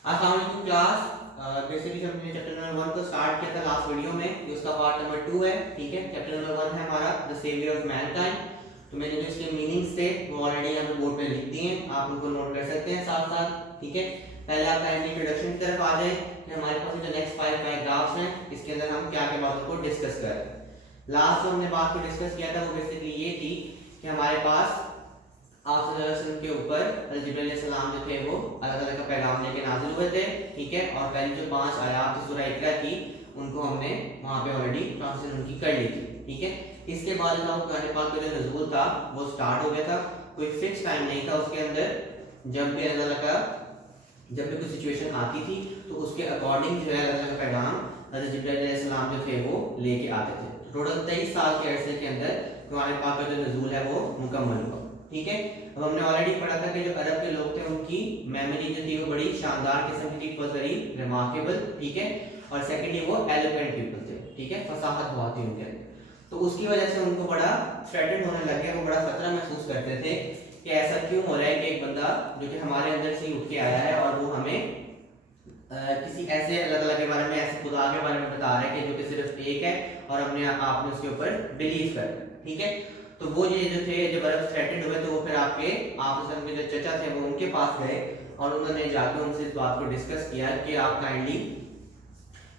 अस्सलाम वालेकुम class. Basically हमने चैप्टर नंबर 1 को स्टार्ट किया था लास्ट वीडियो में, ये उसका पार्ट नंबर 2 है। ठीक है, चैप्टर नंबर 1 है हमारा द सेवियर ऑफ मैनकाइंड। तो मैंने जो इसके मीनिंग्स थे वो ऑलरेडी यहाँ पे बोर्ड पे लिख दिए हैं, आप उनको नोट कर सकते हैं साथ साथ। ठीक है, पहले आप इंट्रोडक्शन की तरफ आ जाए कि हमारे पास जो नेक्स्ट 5 पैराग्राफ्स हैं इसके अंदर हम क्या क्या बातों को डिस्कस कर रहे हैं। लास्ट जो हमने बात को डिस्कस किया था वो बेसिकली ये थी कि हमारे पास आप के ऊपर जिब्रील अलैहिस्सलाम जो थे वो अल्लाह ताला का पैगाम लेके नाज़िल हुए थे। ठीक है, और पहली जो 5 आयत थी सूरह इकरा की उनको हमने वहां पे ऑलरेडी ट्रांसलेशन उनकी कर ली थी। ठीक है, इसके बाद जो कुरान पाक का जो नज़ूल था वो स्टार्ट हो गया था। कोई फिक्स टाइम नहीं था उसके अंदर, जब भी अल्लाह का जब भी कोई सिचुएशन आती थी तो उसके अकॉर्डिंग जो है अल्लाह का पैगाम हज़रत जिब्रील अलैहिस्सलाम जो थे वो लेके आते थे। टोटल 23 साल के अरसे के अंदर कुरान पाक का जो नज़ूल है वो मुकम्मल हुआ। ठीक है, अब हमने ऑलरेडी पढ़ा था कि जो अरब के लोग थे उनकी मेमोरी जो थी वो बड़ी शानदार किस्म की थी, वाज वेरी रिमार्केबल। ठीक है, और सेकंडली वो एलोक्वेंट पीपल थे। ठीक है, फसाहत बहुत थी उनके अंदर, तो उसकी वजह से उनको बड़ा थ्रेटन होने लग गया, वो बड़ा खतरा महसूस करते थे कि ऐसा क्यों हो रहा है कि एक बंदा जो कि हमारे अंदर से ही उठ के आया है और वो हमें किसी ऐसे अल्लाह ताला के बारे में, ऐसे खुदा के बारे में बता रहा है कि जो कि सिर्फ एक है और हमने आपने उसके ऊपर बिलीव कर। ठीक है, तो वो ये जो थे जब अरब थ्रेटेड हुए तो वो फिर आपके के जो चचा थे वो उनके पास गए और उन्होंने जाकर उनसे इस बात को डिस्कस किया कि आप काइंडली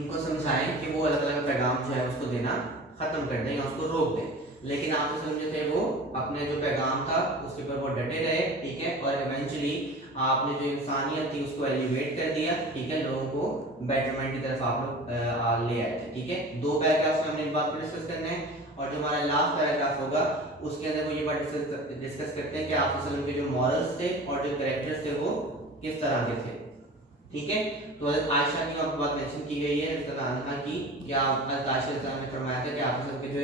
इनको समझाएं कि वो अल्लाह ताला का पैगाम जो है उसको देना खत्म कर दें या उसको रोक दें। लेकिन आप जो थे वो अपने जो पैगाम था उसके ऊपर वो डटे रहे। ठीक है, और इवेंचुअली आपने जो इंसानियत थी उसको एलिवेट कर दिया। ठीक है, लोगों को बेटरमेंट की तरफ आप लोग ले आए थे। ठीक है, 2 पैराग्राफ्स में हमने इन बात को डिस्कस करना है और जो हमारा लास्ट पैराग्राफ होगा उसके अंदर वो ये बात डिस्कस करते हैं कि आप के जो मॉरल्स थे और जो कैरेक्टर्स थे वो किस तरह के थे। ठीक है, तो आयशा की आपको बात मेंशन की गई है की, क्या आयशा ने फरमाया था कि आप के जो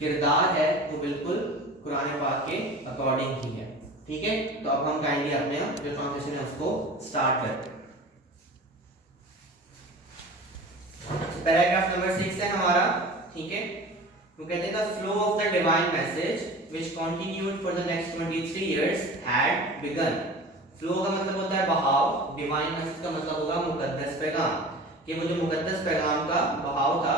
किरदार है वो बिल्कुल कुरान पाक के अकॉर्डिंग ही है। ठीक है, तो अब हम काइंडली अपने जो ट्रांसलेशन है उसको स्टार्ट करते हैं। पैराग्राफ नंबर 6 है हमारा। ठीक है, वो कहते हैं the flow of the divine message which continued for the next 23 years had begun. Flow का मतलब होता है बहाव, डिवाइन मैसेज का मतलब होगा मुकद्दस पैगाम, कि वो जो मुकद्दस पैगाम का बहाव था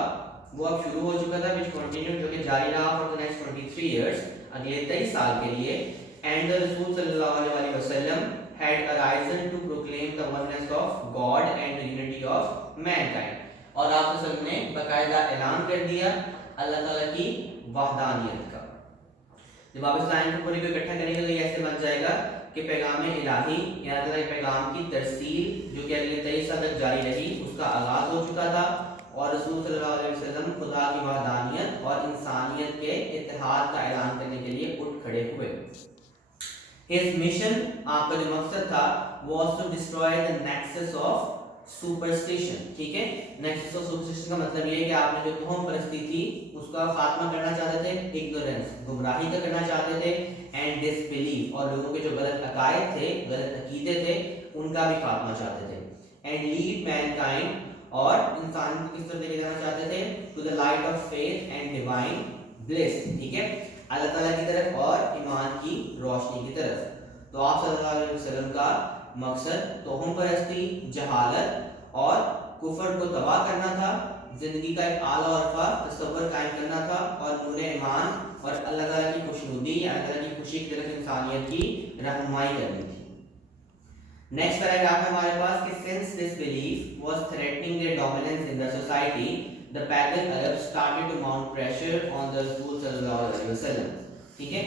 वो अब शुरू हो चुका था, व्हिच कंटिन्यूड जो कि जारी रहा फॉर द नेक्स्ट 23 इयर्स, अगले 23 साल के लिए। एंड द रसूल सल्लल्लाहु अलैहि वसल्लम had arisen to proclaim the oneness of God and the unity of mankind। और आप सब ने बकायदा ऐलान कर दिया अल्लाह ताला की वहदानियत का। जब आप इस लाइन को पूरी को इकट्ठा करेंगे तो ये ऐसे बन जाएगा कि पैगाम इलाही या अल्लाह के पैगाम की तरसील जो कि अगले 23 साल तक जारी रही उसका आगाज हो चुका था और रसूल सल्लल्लाहु अलैहि वसल्लम खुदा की वहदानियत और इंसानियत के इत्तेहाद का ऐलान करने के लिए उठ खड़े हुए। His mission, आपका जो मकसद था, was to destroy the nexus of superstition। ठीक है, nexus of superstition का मतलब ये है कि आपने जो तोहम परस्ती थी उसका खात्मा करना चाहते थे, ignorance गुमराही का करना चाहते थे, and disbelief और लोगों के जो गलत अकायद थे, गलत अकीदे थे उनका भी खात्मा चाहते थे, and lead mankind और इंसान को किस तरह लेके जाना चाहते थे, to the light of faith and divine bliss। ठीक है, अल्लाह ताला की तरफ और ईमान की रोशनी की तरफ। तो आप सल्लल्लाहु अलैहि वसल्लम का मकसद तोहम परस्ती, जहालत और कुफर को तबाह करना था, जिंदगी का एक आला और तसव्वुर कायम करना था और नूर ईमान और अल्लाह ताला की खुशनुदी या अल्लाह ताला की खुशी की तरफ इंसानियत की रहनुमाई करनी थी। नेक्स्ट पैराग्राफ है हमारे पास कि since this belief was threatening there dominance in the society the pagan Arabs started to mount pressure on the Rasul sallallahu alaihi wasallam। ठीक है,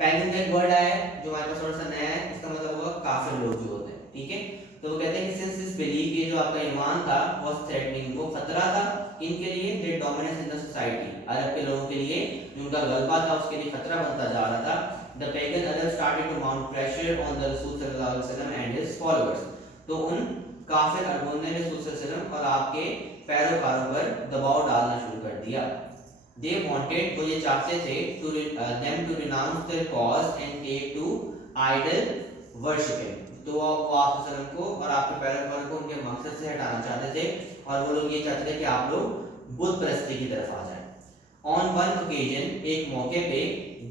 pagan का एक वर्ड आया है जो हमारे पास थोड़ा सा नया है, इसका मतलब होगा काफिर लोग जो होते हैं। ठीक है, तो वो कहते हैं कि सिंस दिस बिलीफ, ये जो आपका ईमान था was threatening, वो खतरा था इनके लिए, their dominance in the society, अरब के लोगों के लिए जो उनका गलबा था उसके लिए खतरा बनता जा रहा था। the pagan Arabs started to mount pressure on the Rasul sallallahu alaihi wasallam and his followers। तो उन काफिर अरबों ने रसूल सल्लल्लाहु अलैहि वसल्लम और आपके पैरोकारों पर दबाव डालना शुरू कर दिया। They wanted, वो ये चाहते थे to them to renounce their cause and take to idol worshiping। तो वो आप सल्लम को और आपके पैरोकारों को उनके मकसद से हटाना चाहते थे और वो लोग ये चाहते थे कि आप लोग बुत परस्ती की तरफ आ जाएं। On one occasion, एक मौके पे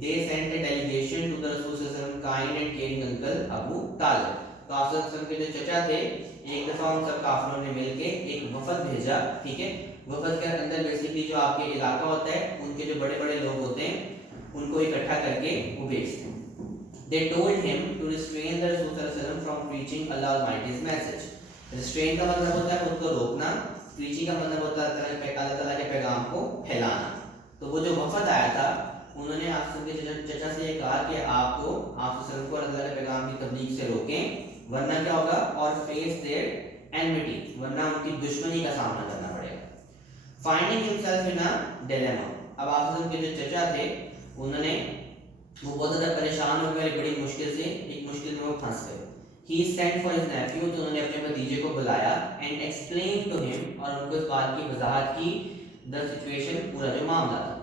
they sent a delegation to the Rasul सल्लल्लाहु अलैहि वसल्लम kind and caring uncle Abu Talib। तो आप के जो चचा थे, एक दफा उन सब काफिरों ने मिलके एक वफद भेजा, ठीक है। वफद के अंदर बेसिकली जो आपके इलाका होता है, उनके जो बड़े बड़े लोग होते हैं, उनको इकट्ठा करके वो भेजते हैं। They told him to restrain the Rasul from preaching Allah Almighty's message. Restrain का मतलब होता है खुद को रोकना, preaching का मतलब होता है अल्लाह ताला के पैगाम को फैलाना। तो वो जो वफद आया था, उन्होंने आप के चचा से ये कहा कि आपको आप को अल्लाह के पैगाम की तबलीग से रोकें, वरना क्या होगा, और फेस देयर एनमिटी, वरना उनकी दुश्मनी का सामना करना पड़ेगा। Finding himself in a dilemma, अब आप के जो चचा थे, उन्होंने वो बहुत ज़्यादा परेशान हो गए, बड़ी मुश्किल से एक मुश्किल में वो फंस गए। He sent for his nephew, तो उन्होंने अपने भतीजे को बुलाया and explained to him, और उनको इस बात की वजाहत की, the situation, पूरा जो मामला था।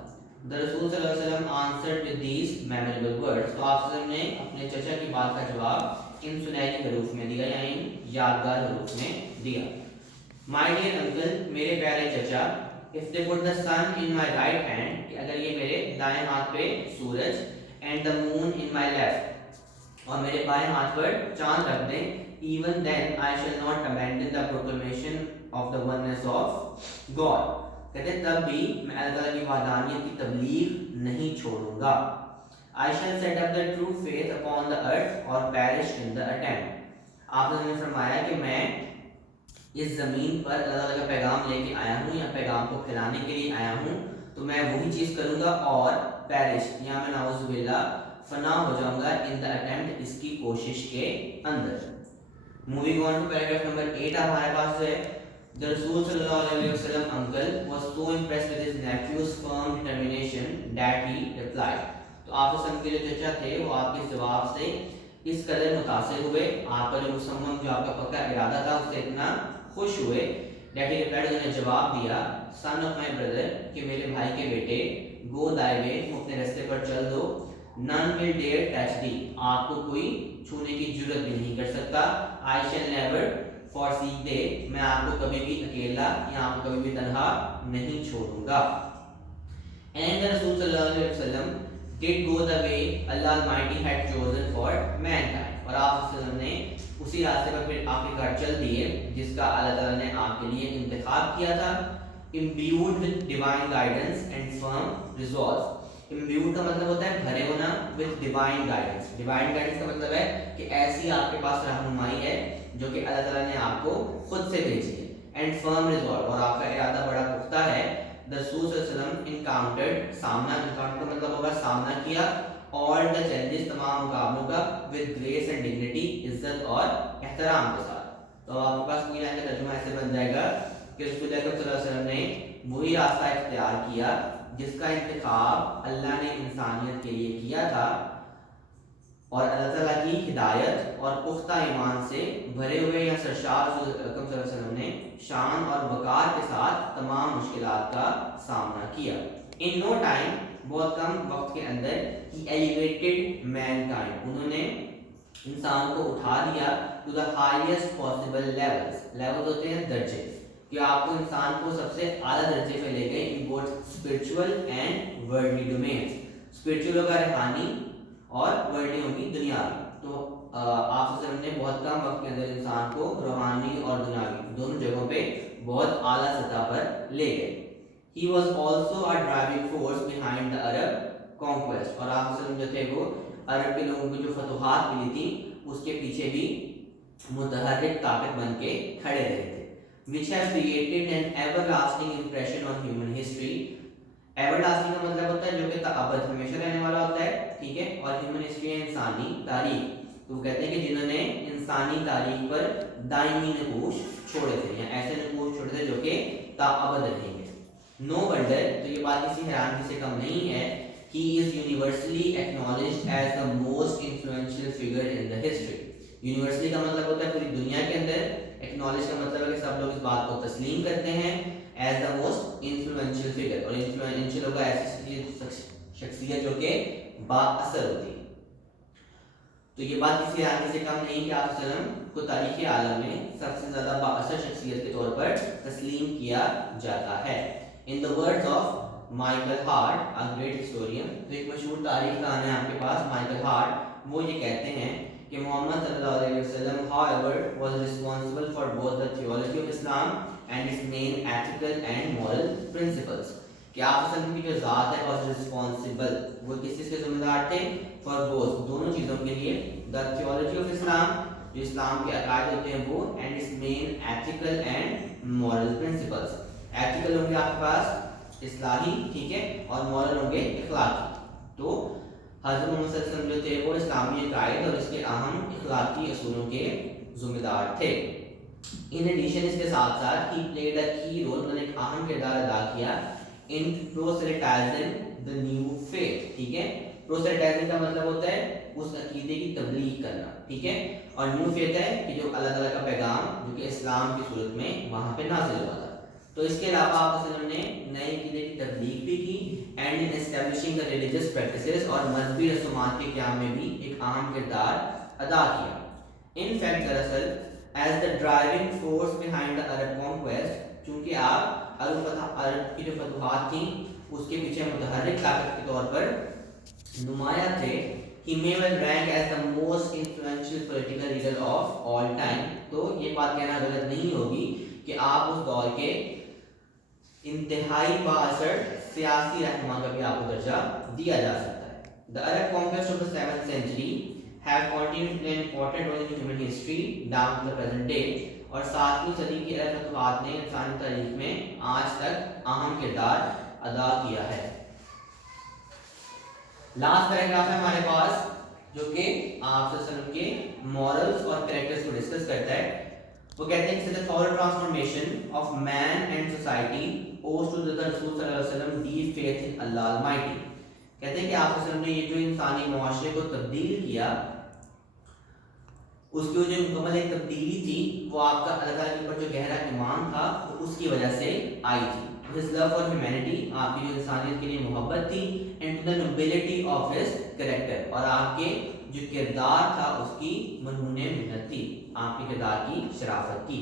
The Rasul सल्लल्लाहु अलैहि वसल्लम answered with these memorable words, तो आप ने अपने चचा की बात का जवाब इन सुनहरी हरूफ में दिया, या इन यादगार हरूफ में दिया। My dear uncle, मेरे प्यारे चचा, if they put the sun in my right hand, कि अगर ये मेरे दाएं हाथ पे सूरज, and the moon in my left, और मेरे बाएं हाथ पर चांद रख दें, even then I shall not abandon the proclamation of the oneness of God, कहते तब भी मैं अल्लाह ताला की वहदानियत की तबलीग नहीं छोड़ूंगा। I shall set up the true faith upon the earth or perish in the attempt, आपने फरमाया कि मैं इस ज़मीन पर अल्लाह ताला का पैगाम लेके आया हूँ, या पैगाम को फैलाने के लिए आया हूँ, तो मैं वही चीज़ करूँगा, और पैरिश, यहाँ मैं नाउज़ुबिल्लाह फना हो जाऊँगा इन द अटेम्प्ट, इसकी कोशिश के अंदर। Moving on to paragraph number 8, हमारे पास है द रसूल सल्लल्लाहु अलैहि वसल्लम uncle was so impressed with his nephew's firm determination that he replied, तो आप के जो चचा थे वो आपके जवाब से इस कदर मुतासिर हुए, आपका जो मुसम्मम, जो आपका पक्का इरादा था, उससे इतना खुश हुए, दैट ही रिप्लाइड, उन्होंने जवाब दिया, सन ऑफ माय ब्रदर, कि मेरे भाई के बेटे, गो दाई वे, अपने रास्ते पर चल दो, नन विल डेयर टच दी, आपको कोई छूने की जरूरत भी नहीं कर सकता, आई शैल नेवर फॉरसीक दे, मैं आपको कभी भी अकेला या आपको कभी भी तन्हा नहीं छोड़ूंगा। एंड द रसूल सल्लल्लाहु अलैहि वसल्लम did go the way Allah Almighty had chosen for Mankind, और आप ने उसी रास्ते पर फिर आखिरकार चल दिए जिसका अल्लाह ताला ने आपके लिए इंतखाब किया था। imbued with divine guidance and firm resolve, imbued का मतलब होता है भरे होना, with divine guidance, divine guidance का मतलब है कि ऐसी आपके पास रहनुमाई है जो कि अल्लाह ताला ने आपको खुद से भेजी है, and firm resolve, और आपका इरादा बड़ा पुख्ता है। the Rasul सल्लल्लाहु अलैहि वसल्लम encountered, सामना, encounter का मतलब होगा सामना किया, all the challenges, तमाम मुकाबलों का, with grace and dignity, इज्जत और एहतराम के साथ। तो आपके पास पूरी लाइन का तर्जुमा ऐसे बन जाएगा कि रसूल अकरम सल्लल्लाहु अलैहि वसल्लम ने वही रास्ता इख्तियार किया जिसका इंतखाब अल्लाह ने इंसानियत के लिए किया था, और अल्लाह ताला की हिदायत और पुख्ता ईमान से भरे हुए या सरशार रसूल अकरम सल्लल्लाहु अलैहि वसल्लम ने शान और वकार के साथ तमाम मुश्किलात का सामना किया। इन नो टाइम, बहुत कम वक्त के अंदर, ही एलिवेटेड मैनकाइंड, उन्होंने इंसान को उठा दिया to the highest possible levels, levels होते हैं दर्जे, कि आपको इंसान को सबसे आला दर्जे पे ले गए in both spiritual and worldly domains, spiritual होगा रूहानी और वर्ल्डली होगी दुनियावी। तो आप ने बहुत कम वक्त के अंदर इंसान को रूहानी और दुनियावी दोनों जगहों पे बहुत आला सतह पर ले गए। He was also a driving force behind the Arab conquest, और आप जो थे वो अरब के लोगों को जो फतुहात मिली थी उसके पीछे भी मुतहर्रिक ताकत बन के खड़े रहे थे। which have created an everlasting impression on human history, everlasting का मतलब होता है जो कि अबद हमेशा रहने वाला होता है, ठीक है, और ह्यूमन हिस्ट्री है इंसानी तारीख, तो कहते हैं कि जिन्होंने इंसानी तारीख पर दायमी नकूश छोड़े थे, या ऐसे नकूश छोड़े थे जो कि ताअबद रहेंगे। नो वंडर, तो ये बात किसी हैरानगी से कम नहीं है, he is universally acknowledged as the most influential figure in the history, universally का मतलब होता है पूरी दुनिया के अंदर, एक्नॉलेज का मतलब है कि सब लोग इस बात को तस्लीम करते हैं, as the most influential figure, और इन्फ्लुएंशियल होगा ऐसी शख्सियत जो कि बाअसर होती है। तो ये बात किसी आदमी से कम नहीं कि आप सल्लम को तारीख़ आलम में सबसे ज़्यादा बाअसर शख्सियत के तौर पर तस्लीम किया जाता है। In the words of Michael Hart, a great historian, तो एक मशहूर तारीख का है आपके पास माइकल हार्ट, वो ये कहते हैं कि मोहम्मद सल्लल्लाहु अलैहि वसल्लम how covered was responsible for both the theology of Islam and its main ethical and moral principles. कि आप की जो ज़ात है was responsible, वो किस चीज़ के ज़िम्मेदार थे? For both, दोनों चीज़ों के लिए, the theology of Islam, जो इस्लाम के अकायद होते हैं वो, and its main ethical and moral principles. Ethical होंगे आपके पास इस्लाही, ठीक है, और moral होंगे इखलाकी. तो हज़रत मोहम्मद सल्लल्लाहु अलैहि वसल्लम जो थे वो इस्लामी अकायद और इसके अहम इखलाकी असूलों के ज़िम्मेदार थे. In addition, इसके साथ साथ he played a key role, उन्होंने एक अहम किरदार अदा किया in proselytizing the new faith. ठीक है, proselytizing का मतलब होता है उस अकीदे की तबलीग करना, ठीक है, और न्यू फेथ है कि जो अल्लाह ताला का पैगाम जो कि इस्लाम की सूरत में वहाँ पे नाज़िल हुआ था. तो इसके अलावा आप ने नए अकीदे की तबलीग भी की and in establishing the religious practices और मजहबी रस्मात के क़याम में भी एक अहम किरदार अदा किया. इन फैक्ट दरअसल as the driving force behind the Arab conquest, चूँकि आप अरब की जो फतवाहत थी उसके पीछे मुतहर्रिक ताकत के तौर पर नुमाया थे. He may well rank as the most influential political leader of all time. तो ये बात कहना गलत नहीं होगी कि आप उस दौर के इंतहाई बाअसर सियासी रहनुमा का भी आपको दर्जा दिया जा सकता है. The Arab conquest of the 7th century have continued to play an important role in human history down to the present day. और 7वीं सदी की अरब फतवाहत ने इंसानी तारीख में आज तक अहम किरदार अदा किया है. लास्ट पैराग्राफ है हमारे पास जो कि आप वसल्लम के मॉरल्स और कैरेक्टर्स को डिस्कस करता है. वो कहते हैं कि the thorough transformation of man and society owes to the Rasul सल्लल्लाहु अलैहि वसल्लम deep faith in Allah Almighty. कहते हैं कि आप वसल्लम ने ये जो इंसानी मुआशरे को तब्दील किया उसकी जो मुकम्मल एक तब्दीली थी वो आपका अल्लाह ताला के ऊपर जो गहरा ईमान था वो उसकी वजह से आई थी. His love for humanity, आपकी जो इंसानियत के लिए मोहब्बत थी, and the nobility of his character, और आपके जो किरदार था उसकी मनहूने मिन्नत थी, आपके किरदार की शराफत की.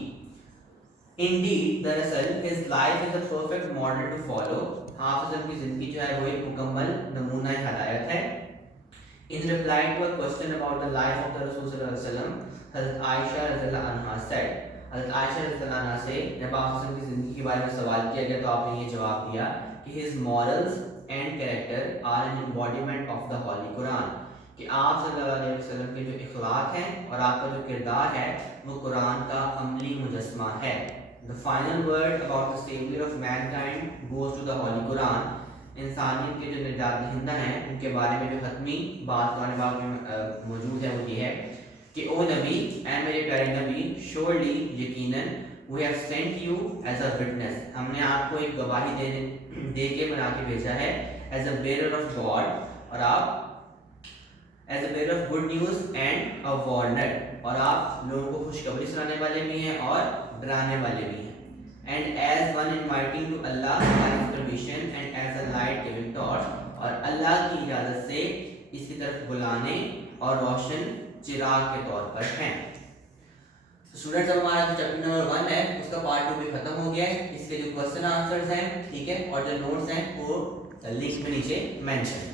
Indeed, दरअसल his life is a perfect model to follow. हाफ़िज़ की ज़िंदगी जो है वो एक मुकम्मल नमूना हिदायत है. In reply to a question about the life of the Rasul सल्लल्लाहु अलैहि वसल्लम, हज़रत आयशा रज़ियल्लाहु अन्हा said, हज़रत आयशा रज़ियल्लाहु अन्हा से जब आप की ज़िंदगी के बारे में सवाल किया गया तो आपने ये जवाब दिया कि his morals and character are an embodiment of the Holy Quran, कि आप सल्लल्लाहु अलैहि वसल्लम के जो इखलाक हैं और आपका जो किरदार है वो कुरान का अमली मुजस्मा है. The final word about the savior of mankind goes to the Holy Quran. इंसानियत के जो निजात दहिंदा हैं उनके बारे में जो हतमी बात कुरान पाक में मौजूद है वो ये है कि ओ नबी, ऐ मेरे प्यारे नबी, श्योरली यकीनन we have sent you as a witness, हमने आपको एक गवाही दे के बना के भेजा है, as a bearer of God, और आप as a bearer of good news and a warner, और आप लोगों को खुशखबरी सुनाने वाले भी हैं और डराने वाले भी हैं. And as one inviting to Allah by His permission and as a light giving torch, और अल्लाह की इजाज़त से इसकी तरफ बुलाने और रोशन चिराग के तौर पर हैं. स्टूडेंट्स, अब हमारा जो चैप्टर नंबर 1 है उसका पार्ट 2 भी खत्म हो गया है. इसके जो क्वेश्चन आंसर्स हैं, ठीक है, और जो नोट्स हैं वो लिंक में नीचे मेंशन है.